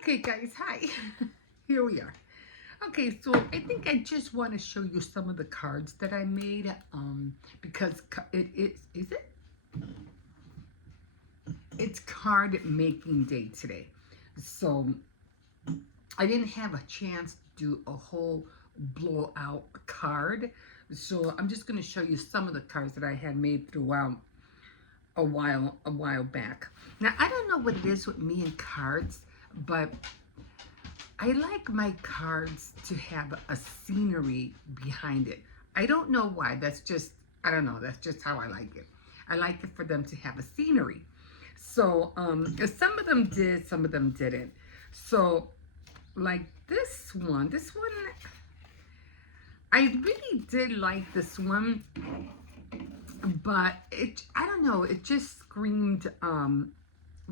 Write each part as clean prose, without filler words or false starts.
Okay, guys, hi. Here we are. Okay, so I think I just want to show you some of the cards that I made. Because is it? It's card making day today. So I didn't have a chance to do a whole blowout card. So I'm just going to show you some of the cards that I had made throughout a while back. Now I don't know what it is with me and cards, but I like my cards to have a scenery behind it. I don't know why. I don't know. That's just how I like it. I like it for them to have a scenery. So some of them did, some of them didn't. So like this one, I really did like this one, but I don't know, it just screamed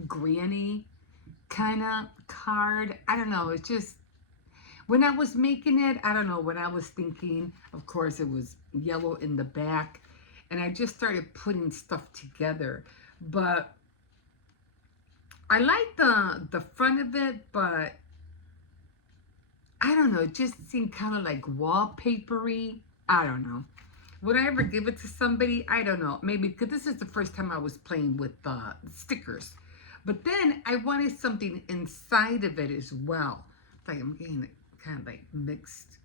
granny kind of card. I don't know. It's just when I was making it, I don't know, when I was thinking, of course, it was yellow in the back, and I just started putting stuff together. But I like the front of it, but I don't know, it just seemed kind of like wallpapery. I don't know. Would I ever give it to somebody? I don't know. Maybe because this is the first time I was playing with stickers. But then I wanted something inside of it as well. It's like I'm getting it kind of like mixed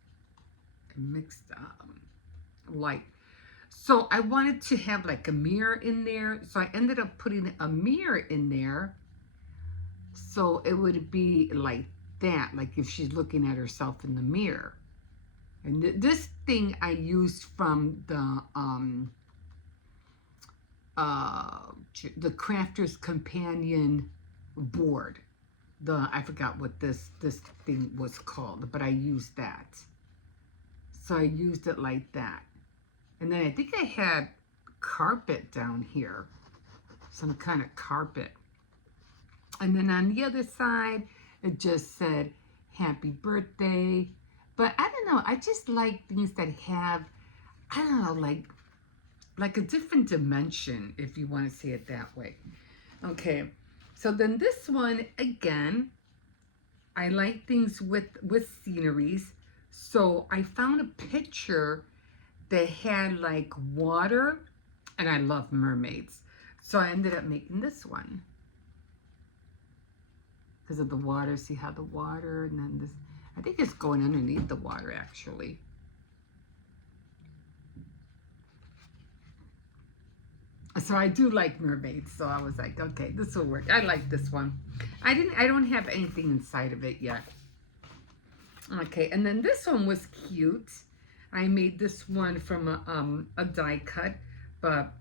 light. So I wanted to have like a mirror in there. So I ended up putting a mirror in there. So it would be like that, like if she's looking at herself in the mirror. And this thing I used from uh, the Crafter's Companion board. I forgot what this thing was called, but I used that. So I used it like that. And then I think I had carpet down here, some kind of carpet. And then on the other side, it just said happy birthday. But I don't know, I just like things that have, I don't know, like a different dimension, if you want to say it that way. Okay, so then this one, again, I like things with sceneries. So I found a picture that had like water, and I love mermaids. So I ended up making this one because of the water. See how the water, and then this, I think it's going underneath the water actually. So I do like mermaids, so I was like, okay, this will work. I like this one. I don't have anything inside of it yet. Okay, and then this one was cute. I made this one from a die cut, but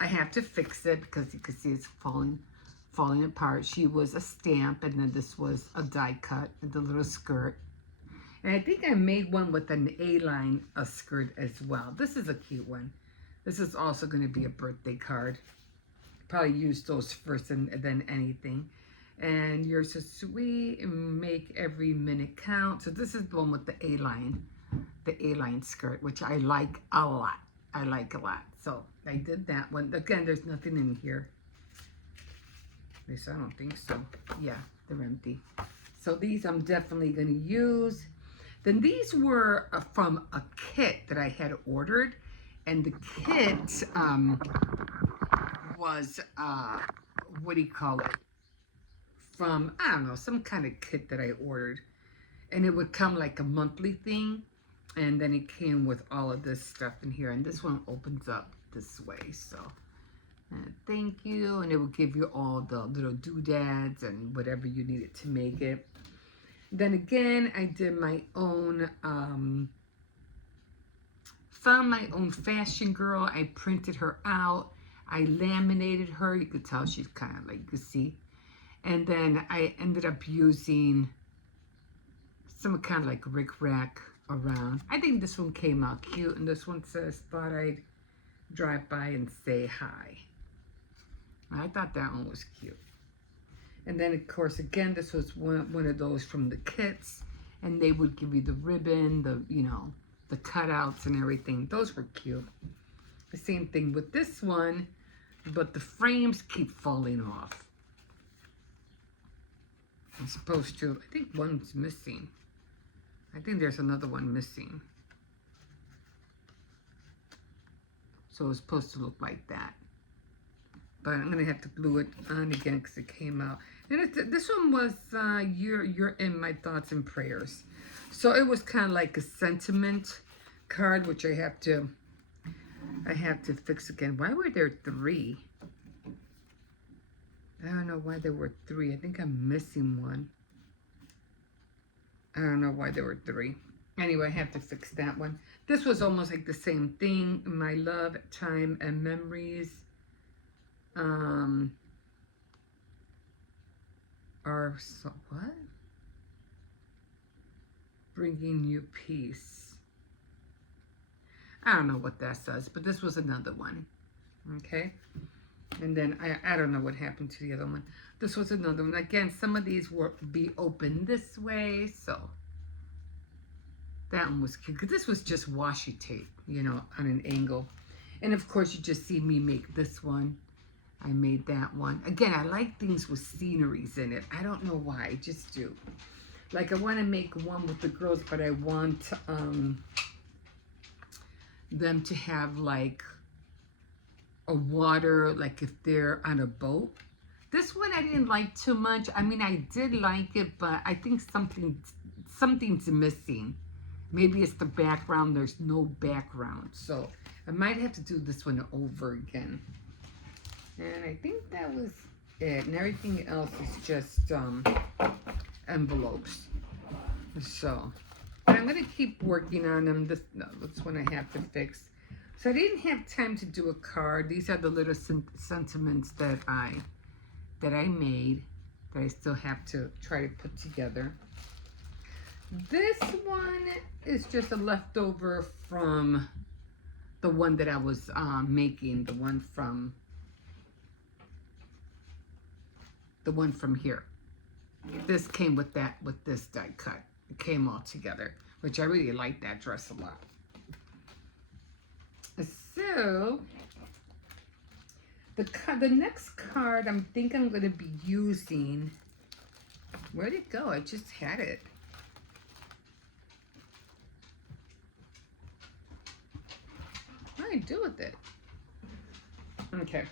I have to fix it because you can see it's falling apart. She was a stamp, and then this was a die cut, and the little skirt. And I think I made one with an A-line skirt as well. This is a cute one. This is also going to be a birthday card. Probably use those first and then anything. And you're so sweet and make every minute count. So this is the one with the A-line skirt, which I like a lot. I like a lot. So I did that one. Again, there's nothing in here. At least I don't think so. Yeah, they're empty. So these I'm definitely going to use. Then these were from a kit that I had ordered. And the kit was, what do you call it? From, I don't know, some kind of kit that I ordered. And it would come like a monthly thing. And then it came with all of this stuff in here. And this one opens up this way. So, thank you. And it will give you all the little doodads and whatever you needed to make it. Then again, I did my own, found my own fashion girl. I printed her out. I laminated her. You could tell she's kind of like, you can see. And then I ended up using some kind of like rickrack around. I think this one came out cute. And this one says, thought I'd drive by and say hi. I thought that one was cute. And then, of course, again, this was one of those from the kits. And they would give you the ribbon, the cutouts and everything. Those were cute. The same thing with this one, but the frames keep falling off. It's supposed to, I think one's missing. I think there's another one missing. So it's supposed to look like that. But I'm going to have to glue it on again because it came out. And this one was you're in my thoughts and prayers. So it was kind of like a sentiment card, which I have to fix again. Why were there 3? I don't know why there were 3. I think I'm missing one. I don't know why there were 3. Anyway, I have to fix that one. This was almost like the same thing. My love, time, and memories are so what? Bringing you peace. I don't know what that says, but this was another one. Okay. And then I don't know what happened to the other one. This was another one. Again, some of these will be open this way, so that one was cute. Because this was just washi tape, you know, on an angle. And of course, you just see me make this one. I made that one. Again, I like things with sceneries in it. I don't know why. I just do. Like, I want to make one with the girls, but I want them to have, like, a water, like if they're on a boat. This one I didn't like too much. I mean, I did like it, but I think something's missing. Maybe it's the background. There's no background. So I might have to do this one over again. And I think that was it. And everything else is just envelopes. So, but I'm going to keep working on them. This one I have to fix. So I didn't have time to do a card. These are the little sentiments that I made that I still have to try to put together. This one is just a leftover from the one that I was making, the one from here. This came with this die cut. It came all together, which I really like that dress a lot. So the next card I think I'm going to be using. Where'd it go? I just had it. What did I do with it? Okay.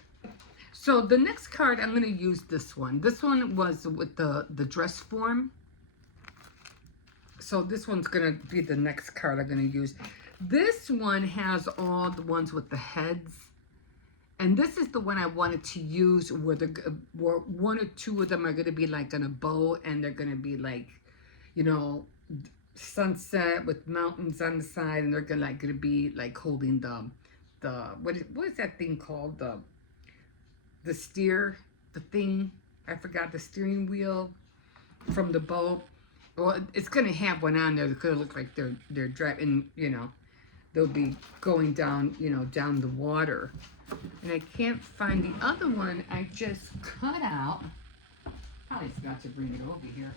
So the next card I'm going to use this one. This one was with the dress form. So this one's going to be the next card I'm going to use. This one has all the ones with the heads. And this is the one I wanted to use where one or two of them are going to be like on a bow. And they're going to be like, you know, sunset with mountains on the side. And they're going to be like holding what is that thing called? The steer, the thing. I forgot the steering wheel from the boat. Well, it's going to have one on there. It's going to look like they're driving, you know. They'll be going down, you know, down the water. And I can't find the other one I just cut out. Probably forgot to bring it over here.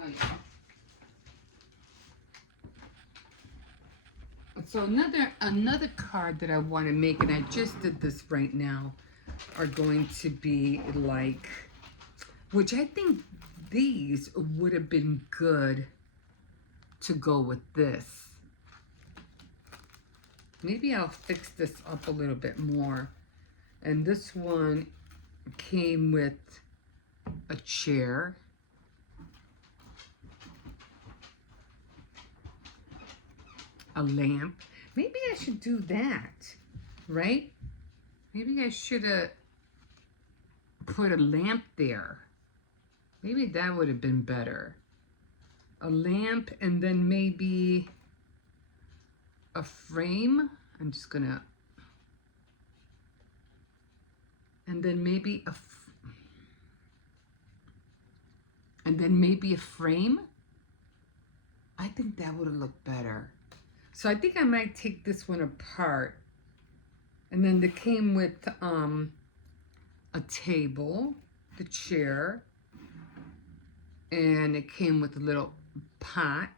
Oh, yeah. So another card that I want to make, and I just did this right now, are going to be like, which I think these would have been good to go with this. Maybe I'll fix this up a little bit more. And this one came with a chair. A lamp. Maybe I should do that, right? Maybe I should have put a lamp there. Maybe that would have been better. A lamp, and then maybe a frame. I'm just gonna, and then maybe a frame. I think that would have looked better. So I think I might take this one apart. And then they came with a table, the chair, and it came with a little pot.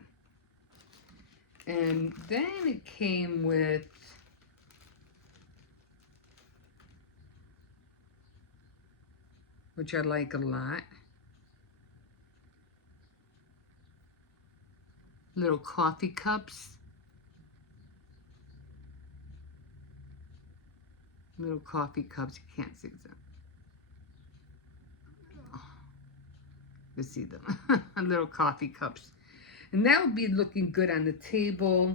And then it came with which I like a lot. Little coffee cups. Little coffee cups. You can't see them. You see them. Little coffee cups. And that would be looking good on the table.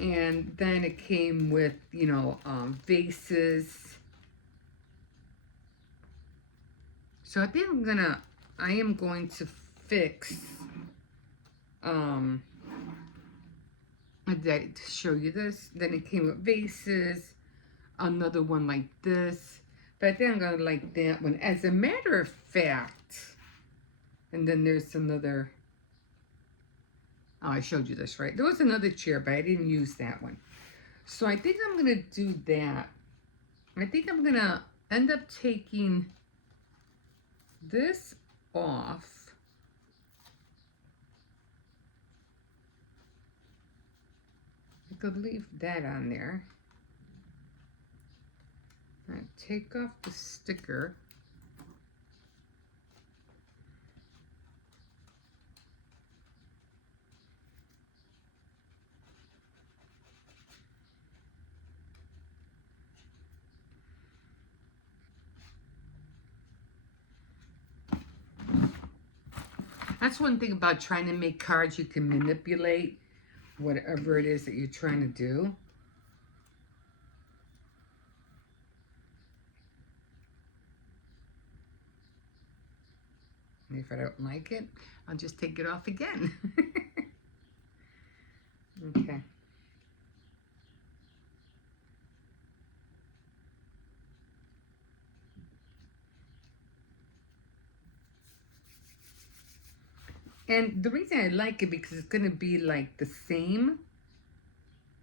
And then it came with, you know, vases. So I think I am going to fix, did I show you this? Then it came with vases, another one like this. But I think I'm going to like that one. As a matter of fact, and then there's another, oh, I showed you this, right? There was another chair, but I didn't use that one. So I think I'm going to do that. I think I'm going to end up taking this off. I could leave that on there. I take off the sticker. That's one thing about trying to make cards. You can manipulate whatever it is that you're trying to do. And if I don't like it, I'll just take it off again. Okay. And the reason I like it because it's going to be like the same.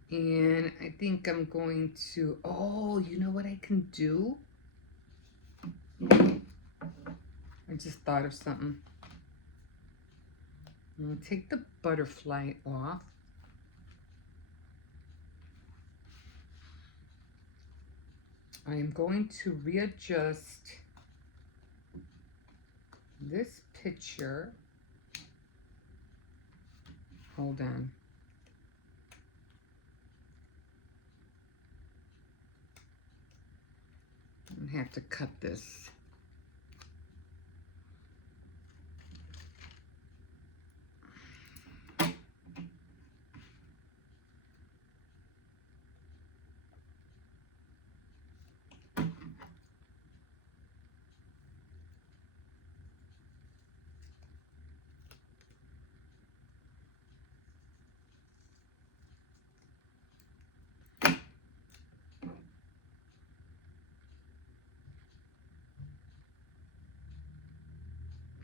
And I think I'm going to, oh, you know what I can do? I just thought of something. I'm going to take the butterfly off. I am going to readjust this picture. Hold on. I'm gonna have to cut this.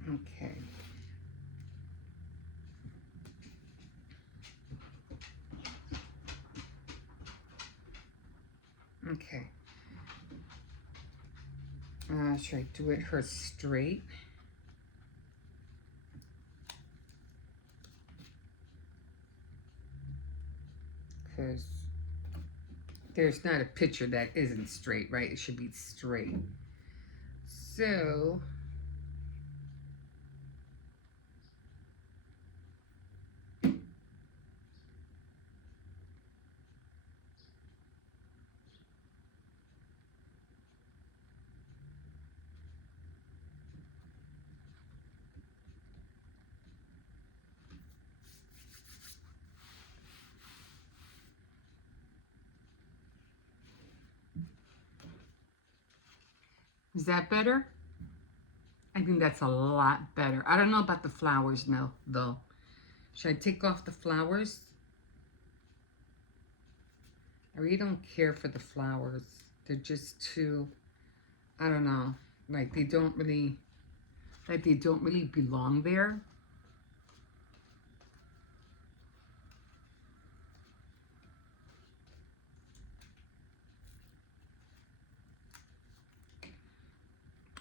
Okay. Okay. Should I do it her straight? Because there's not a picture that isn't straight, right? It should be straight. So is that better? I think that's a lot better. I don't know about the flowers now, though. Should I take off the flowers? I really don't care for the flowers. They're just too, I don't know, like they don't really belong there.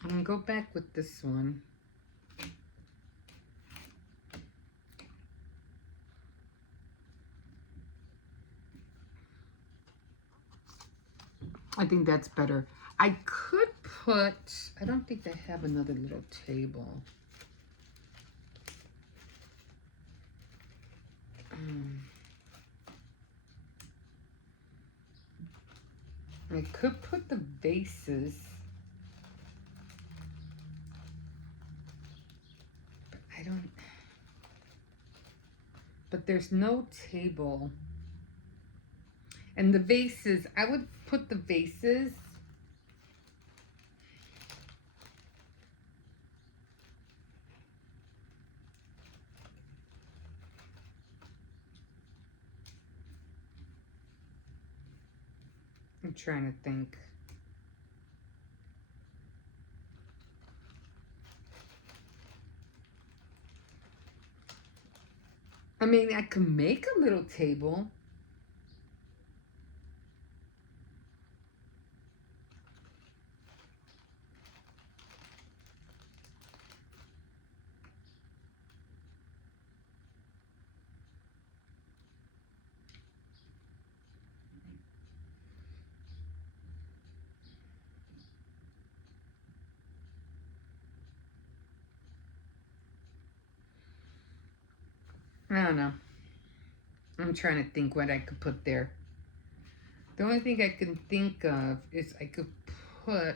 I'm gonna go back with this one. I think that's better. I could put, I don't think I have another little table. I could put the vases, but I don't, but there's no table. And the vases, I would put the vases I'm trying to think. I mean, I can make a little table. I don't know. I'm trying to think what I could put there. The only thing I can think of is I could put,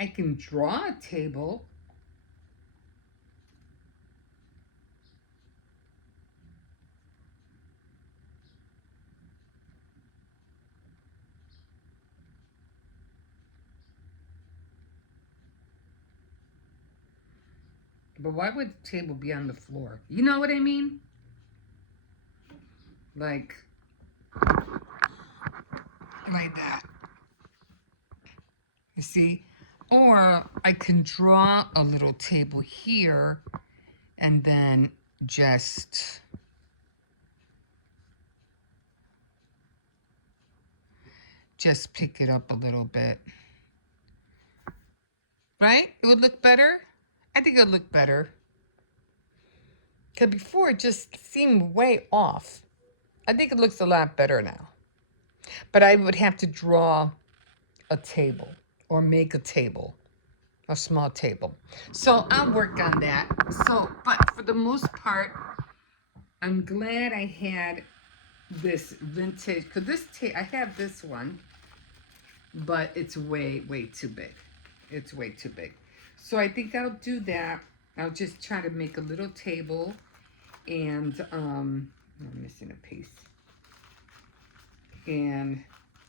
I can draw a table. But why would the table be on the floor? You know what I mean? Like that. You see? Or I can draw a little table here and then just pick it up a little bit. Right? It would look better? I think it would look better. Because before it just seemed way off. I think it looks a lot better now. But I would have to draw a table or make a table, a small table. So I'll work on that. So, but for the most part, I'm glad I had this vintage, because I have this one, but it's way too big. It's way too big. So I think I'll do that. I'll just try to make a little table, and I'm missing a piece. And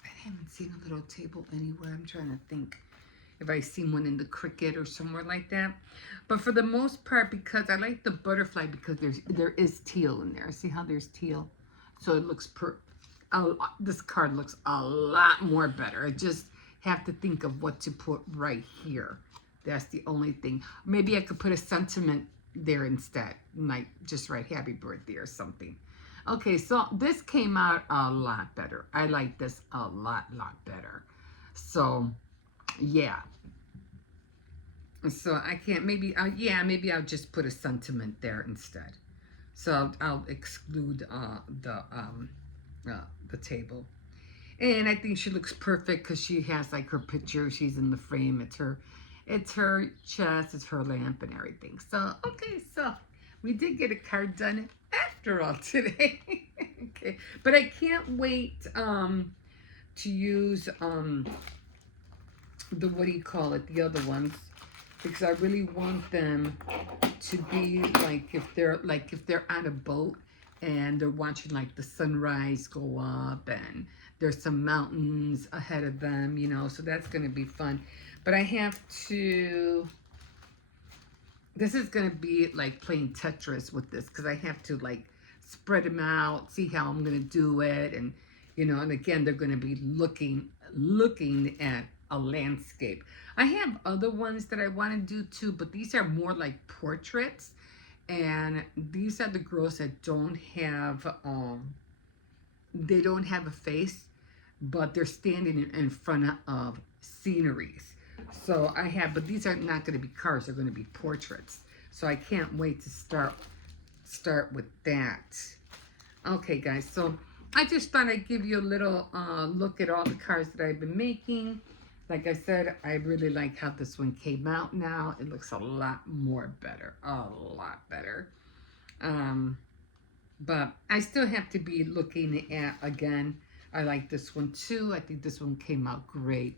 I haven't seen a little table anywhere. I'm trying to think if I've seen one in the Cricut or somewhere like that. But for the most part, because I like the butterfly, because there is teal in there. See how there's teal? So it looks this card looks a lot more better. I just have to think of what to put right here. That's the only thing. Maybe I could put a sentiment there instead, like just write happy birthday or something. Okay, so this came out a lot better. I like this a lot better. So yeah. So I can't, maybe I'll just put a sentiment there instead. So I'll exclude the table. And I think she looks perfect because she has like her picture. She's in the frame. It's her chest, it's her lamp and everything. So, okay, so we did get a card done after all today. Okay, but I can't wait to use the, what do you call it, the other ones, because I really want them to be like if they're on a boat and they're watching like the sunrise go up and there's some mountains ahead of them, you know, so that's going to be fun. But I have to, this is going to be like playing Tetris with this, because I have to like spread them out, see how I'm going to do it. And, you know, and again, they're going to be looking at a landscape. I have other ones that I want to do too, but these are more like portraits. And these are the girls that don't have, they don't have a face, but they're standing in front of sceneries. So I have, but these are not going to be cars, they're going to be portraits. So I can't wait to start with that. Okay, guys, so I just thought I'd give you a little look at all the cards that I've been making. Like I said, I really like how this one came out now. It looks a lot more better, a lot better. Um, but I still have to be looking at, again, I like this one too. I think this one came out great.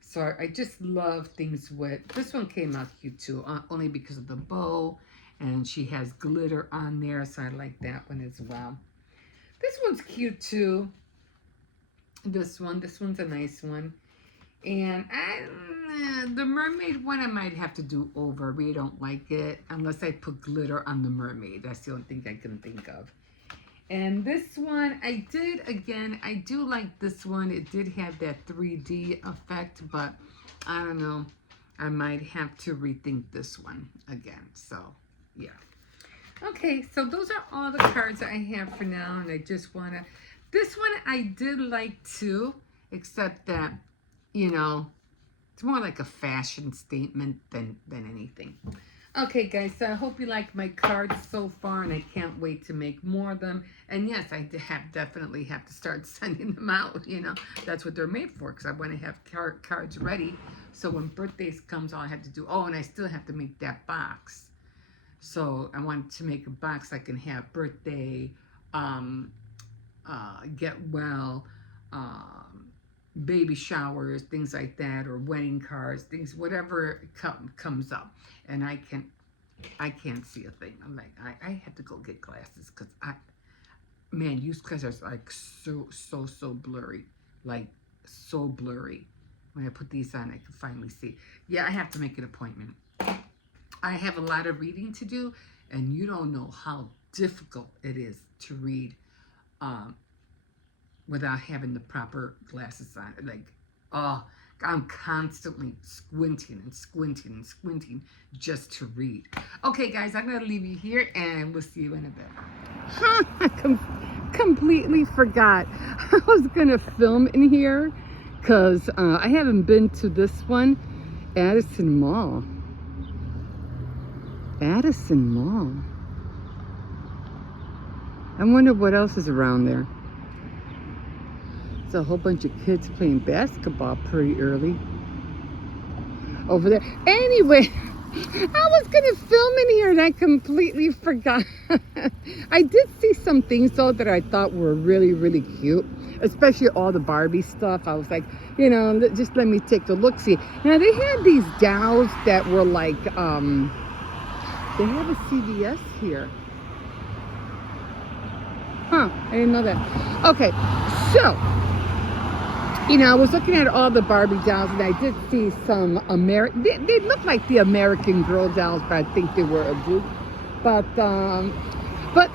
So I just love things with, this one came out cute too, only because of the bow, and she has glitter on there, so I like that one as well. This one's cute too. This one's a nice one. And the mermaid one I might have to do over. I really don't like it unless I put glitter on the mermaid. That's the only thing I can think of. And this one, I do like this one. It did have that 3D effect, but I don't know. I might have to rethink this one again. So, yeah. Okay, so those are all the cards I have for now, and I just want to... This one I did like too, except that, you know, it's more like a fashion statement than anything. Okay, guys, so I hope you like my cards so far, and I can't wait to make more of them. And yes, I definitely have to start sending them out, you know. That's what they're made for, because I want to have cards ready. So when birthdays comes, all I have to do... Oh, and I still have to make that box. So I want to make a box I can have birthday, get well, baby showers, things like that, or wedding cards, things, whatever comes up. And I can't see a thing. I'm like, I have to go get glasses because man, used glasses are like so blurry, like so blurry. When I put these on, I can finally see. Yeah, I have to make an appointment. I have a lot of reading to do, and you don't know how difficult it is to read without having the proper glasses on. Like, oh, I'm constantly squinting just to read. Okay, guys, I'm going to leave you here, and we'll see you in a bit. I completely forgot. I was going to film in here because I haven't been to this one, Addison Mall. Addison Mall. I wonder what else is around there. There's a whole bunch of kids playing basketball pretty early over there. Anyway, I was gonna film in here and I completely forgot. I did see some things though that I thought were really cute, especially all the Barbie stuff. I was like, you know, just let me take a look see. Now they had these dolls that were like they have a CVS here. Huh, I didn't know that. Okay, so, you know, I was looking at all the Barbie dolls, and I did see some they look like the American Girl dolls, but I think they were a dupe. But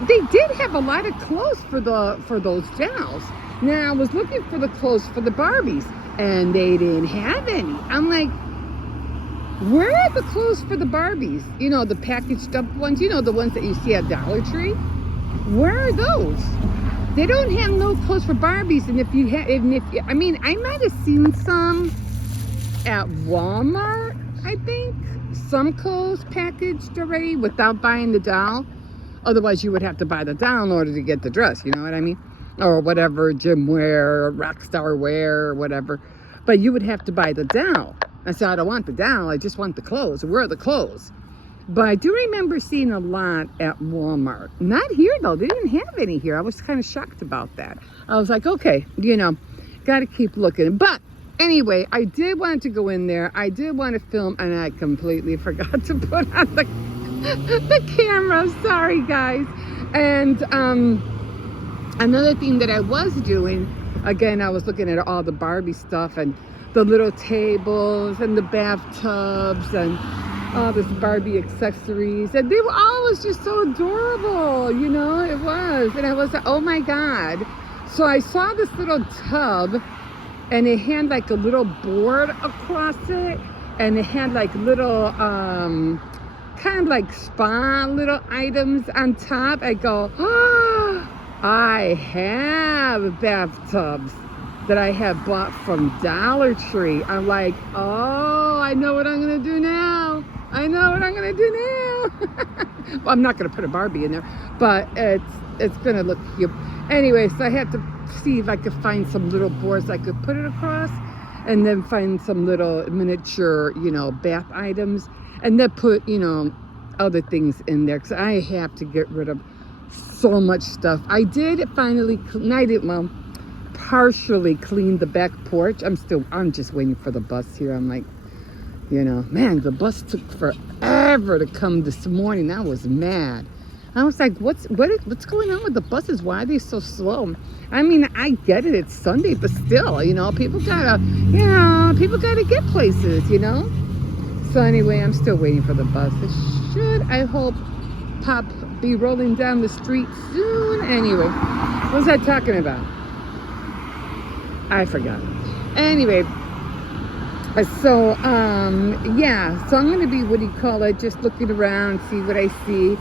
they did have a lot of clothes for those dolls. Now, I was looking for the clothes for the Barbies, and they didn't have any. I'm like, where are the clothes for the Barbies? You know, the packaged up ones, you know, the ones that you see at Dollar Tree? Where are those? They don't have no clothes for Barbies. And I mean, I might have seen some at Walmart, I think. Some clothes packaged already without buying the doll. Otherwise, you would have to buy the doll in order to get the dress, you know what I mean? Or whatever, gym wear, or rock star wear, or whatever. But you would have to buy the doll. I said, I don't want the doll, I just want the clothes. Where are the clothes? But I do remember seeing a lot at Walmart. Not here, though. They didn't have any here. I was kind of shocked about that. I was like, okay, you know, got to keep looking. But anyway, I did want to go in there. I did want to film, and I completely forgot to put on the camera. Sorry, guys. And another thing that I was doing, again, I was looking at all the Barbie stuff and the little tables and the bathtubs and all this Barbie accessories, and they were always just so adorable, you know. It was, and I was like, oh my god. So I saw this little tub, and it had like a little board across it, and it had like little kind of like spa little items on top. I go, oh, I have bathtubs that I have bought from Dollar Tree. I'm like, oh, I know what I'm gonna do now. I know what I'm gonna do now. Well, I'm not gonna put a Barbie in there, but it's gonna look cute. Anyway, so I had to see if I could find some little boards I could put it across, and then find some little miniature, you know, bath items, and then put, you know, other things in there, because I have to get rid of so much stuff. I did finally, well, partially clean the back porch. I'm just waiting for the bus here. I'm like, you know, man, the bus took forever to come this morning. I was mad. I was like, what's going on with the buses? Why are they so slow? I mean, I get it, it's Sunday, but still, you know, people gotta get places, you know? So anyway, I'm still waiting for the bus. It should, I hope, be rolling down the street soon. Anyway, what was I talking about? I forgot. Anyway, so yeah, so I'm gonna be, what do you call it, just looking around, see what I see,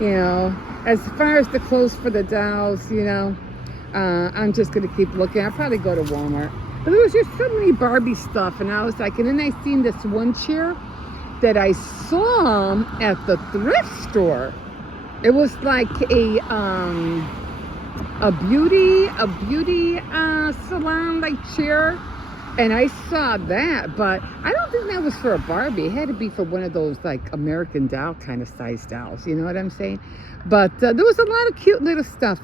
you know. As far as the clothes for the dolls, you know, I'm just gonna keep looking. I'll probably go to Walmart, but there was just so many Barbie stuff, and I was like, and then I seen this one chair that I saw at the thrift store. It was like a beauty salon like chair, and I saw that, but I don't think that was for a Barbie. It had to be for one of those like American Doll kind of size dolls, you know what I'm saying? But there was a lot of cute little stuff.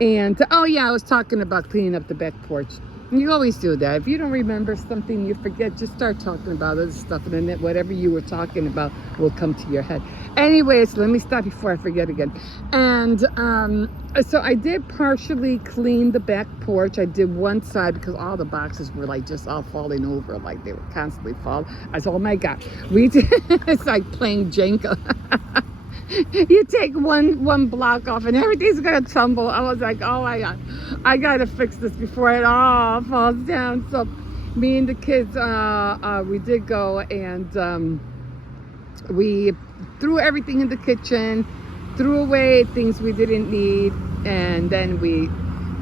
And oh yeah, I was talking about cleaning up the back porch. You always do that. If you don't remember something, you forget, just start talking about other stuff, and then whatever you were talking about will come to your head. Anyways, let me stop before I forget again. And so I did partially clean the back porch. I did one side because all the boxes were like just all falling over, like they were constantly falling. I said, oh my God, it's like playing Jenga. You take one block off and everything's gonna tumble. I was like, oh my God, I gotta fix this before it all falls down. So me and the kids, we did go, and we threw everything in the kitchen, threw away things we didn't need, and then we,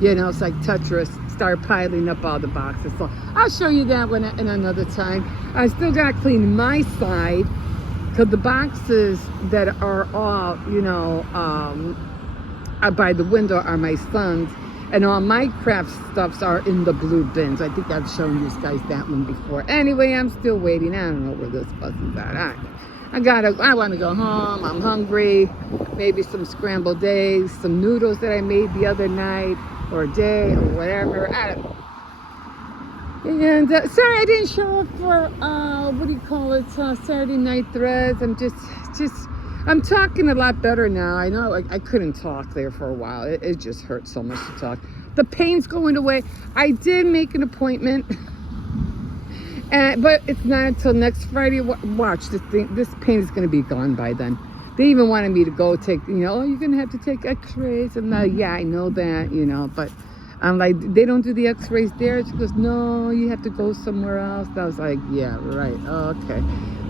you know, it's like Tetris, start piling up all the boxes. So I'll show you that one in another time. I still gotta clean my side, because the boxes that are all, you know, by the window are my son's, and all my craft stuffs are in the blue bins. I think I've shown you guys that one before. Anyway, I'm still waiting. I don't know where this bus is at. I want to go home. I'm hungry. Maybe some scrambled eggs, some noodles that I made the other night, or a day, or whatever. I don't know. And sorry I didn't show up for what do you call it, Saturday Night Threads. I'm talking a lot better now. I know I couldn't talk there for a while. It just hurt so much to talk. The pain's going away. I did make an appointment, but it's not until next Friday. Watch, this pain is going to be gone by then. They even wanted me to go take, you know, oh, you're going to have to take x-rays. And yeah, I know that, you know, but I'm like, they don't do the x-rays there. She goes, no, you have to go somewhere else. I was like, yeah, right. Oh, okay.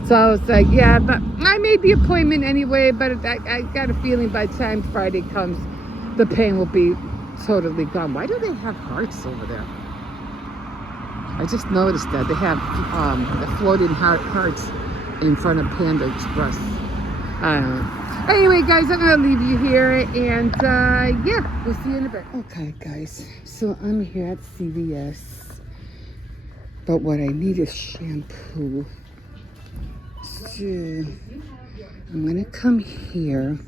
So I was like, yeah, but I made the appointment anyway, but I got a feeling by the time Friday comes, the pain will be totally gone. Why do they have hearts over there? I just noticed that. They have floating hearts in front of Panda Express. I don't know. Anyway, guys, I'm going to leave you here, and yeah, we'll see you in a bit. Okay, guys, so I'm here at CVS, but what I need is shampoo. So I'm going to come here.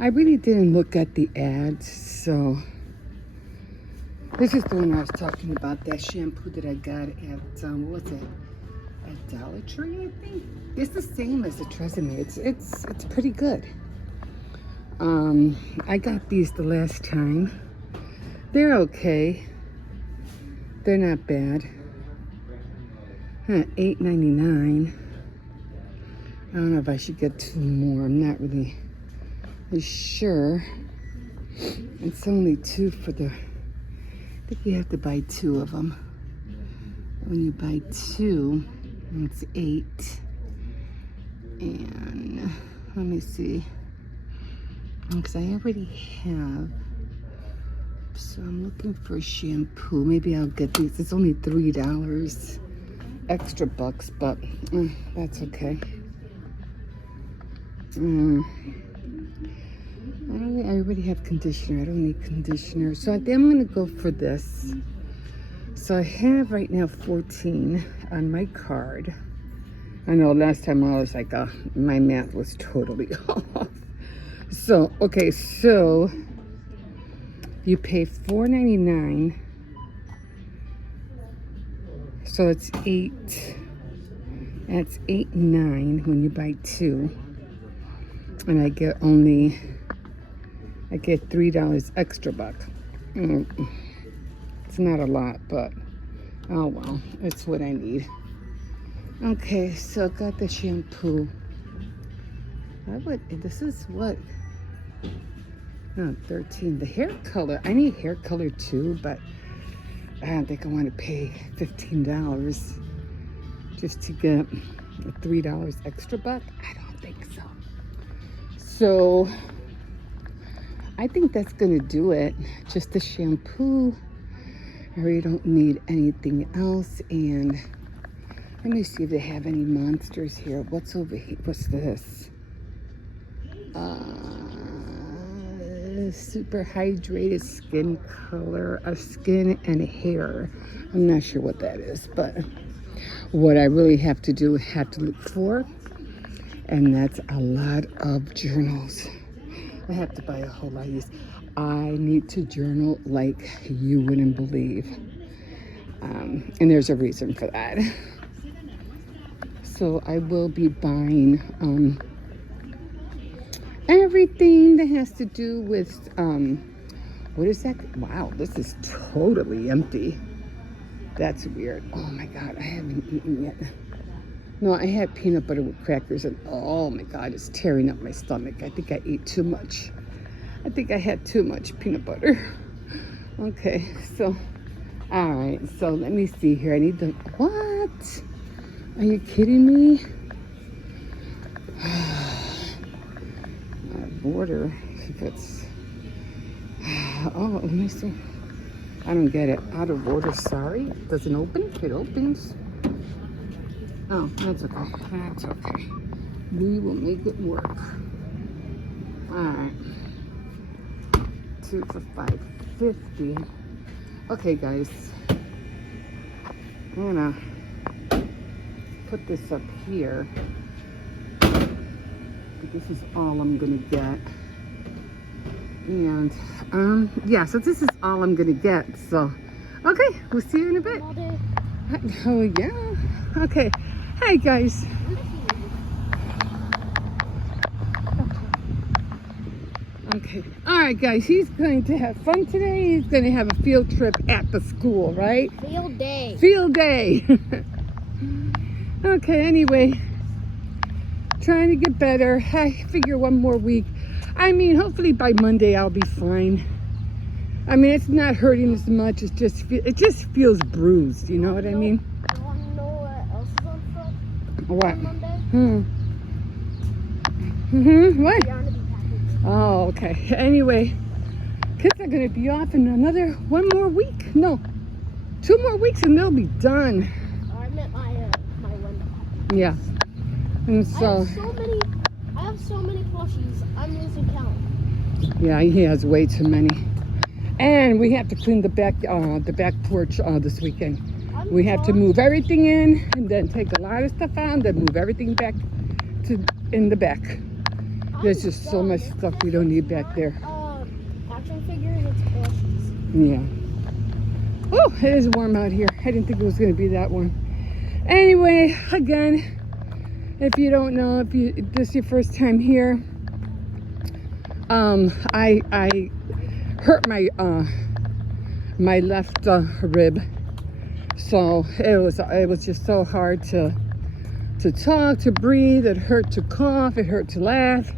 I really didn't look at the ads, so this is the one I was talking about, that shampoo that I got at, what was it? At Dollar Tree, I think. It's the same as the Tresemme. It's pretty good. I got these the last time. They're okay. They're not bad. $8.99. I don't know if I should get 2 more. I'm not really sure. It's only 2 for the. I think you have to buy 2 of them. When you buy 2, it's 8. And let me see, because I already have, so I'm looking for shampoo. Maybe I'll get these. It's only $3 extra bucks, but that's okay. I already have conditioner. I don't need conditioner. So I think I'm going to go for this. So I have right now 14 on my card. I know last time I was like, my math was totally off. So, okay, so you pay $4.99. So it's 8. That's 8.9 when you buy 2. And I get $3 extra buck. It's not a lot, but oh well, it's what I need. Okay, so got the shampoo. This is what? Oh, 13. The hair color. I need hair color too, but I don't think I want to pay $15 just to get $3 extra buck. I don't think so. So I think that's gonna do it. Just the shampoo. I really don't need anything else. And let me see if they have any monsters here. What's over here? What's this? Super hydrated skin color of skin and hair. I'm not sure what that is, but what I really have to look for, and that's a lot of journals. I have to buy a whole lot of these. I need to journal like you wouldn't believe. And there's a reason for that. So I will be buying everything that has to do with, what is that? Wow, this is totally empty. That's weird. Oh my God, I haven't eaten yet. No, I had peanut butter with crackers and oh my God, it's tearing up my stomach. I think I ate too much. I think I had too much peanut butter. Okay, so, all right, so let me see here. I need the, what? Are you kidding me? Border, if it's, oh, let me see. I don't get it. Out of order, sorry. Doesn't open? It opens. Oh, that's okay. That's okay. We will make it work. Alright. 2 for $5.50. Okay, guys. I'm gonna put this up here. This is all I'm gonna get. And yeah, so this is all I'm gonna get. So okay, we'll see you in a bit. Oh yeah. Okay. Hi guys. Okay. Alright guys, he's going to have fun today. He's gonna have a field trip at the school, right? Field day. Field day. Okay, anyway. Trying to get better. I figure one more week. I mean, hopefully by Monday I'll be fine. I mean, it's not hurting as much. It just feels bruised. You know what I mean? You want to know what else is on foot? What? On Monday? What? Yarnaby package. Oh, okay. Anyway, kids are gonna be off in another 1 more week. No, 2 more weeks and they'll be done. Oh, I meant my window. Yeah. And so. I have so many plushies. I'm losing count. Yeah, he has way too many. And we have to clean the back porch this weekend. We have to move everything in and then take a lot of stuff out and then move everything back to in the back. There's just so much stuff we don't need back there. Action figures, it's plushies. Yeah. Oh, it is warm out here. I didn't think it was going to be that warm. Anyway, again, if you don't know, if this is your first time here, I hurt my my left rib, so it was just so hard to talk, to breathe. It hurt to cough. It hurt to laugh.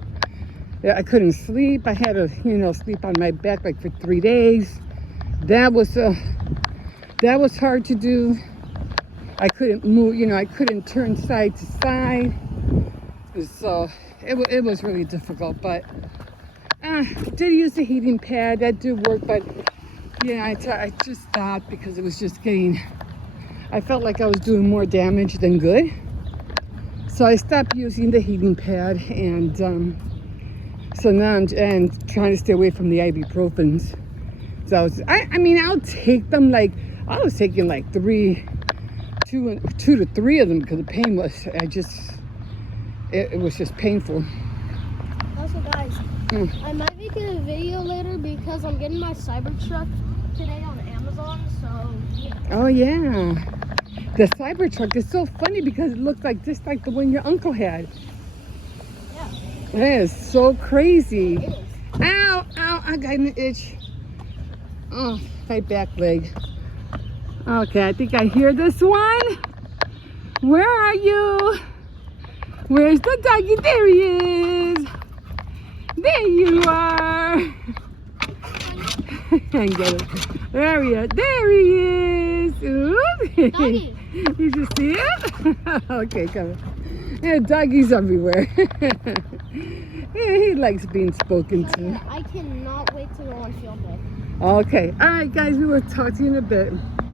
I couldn't sleep. I had to sleep on my back like for 3 days. That was hard to do. I couldn't move. I couldn't turn side to side. So it was really difficult, but did use the heating pad. That did work, but I just stopped because it was just I felt like I was doing more damage than good. So I stopped using the heating pad, and so now I'm trying to stay away from the ibuprofens. So I mean, I'll take them, like I was taking like two to three of them because the pain was, it was just painful. Also, guys, I might make a video later because I'm getting my Cybertruck today on Amazon. So yeah. Oh yeah, the Cybertruck is so funny because it looks like just like the one your uncle had. Yeah. That is so crazy. It is. Ow, ow, I got an itch. Oh, my back leg. Okay, I think I hear this one. Where are you? Where's the doggy? There he is. There you are. I get it. There he is. There he is. Oop. Doggy. Did you see it? Okay, come on. Yeah, doggies everywhere. Yeah, he likes being spoken to. I cannot wait to go on field day. Okay. All right, guys, we will talk to you in a bit.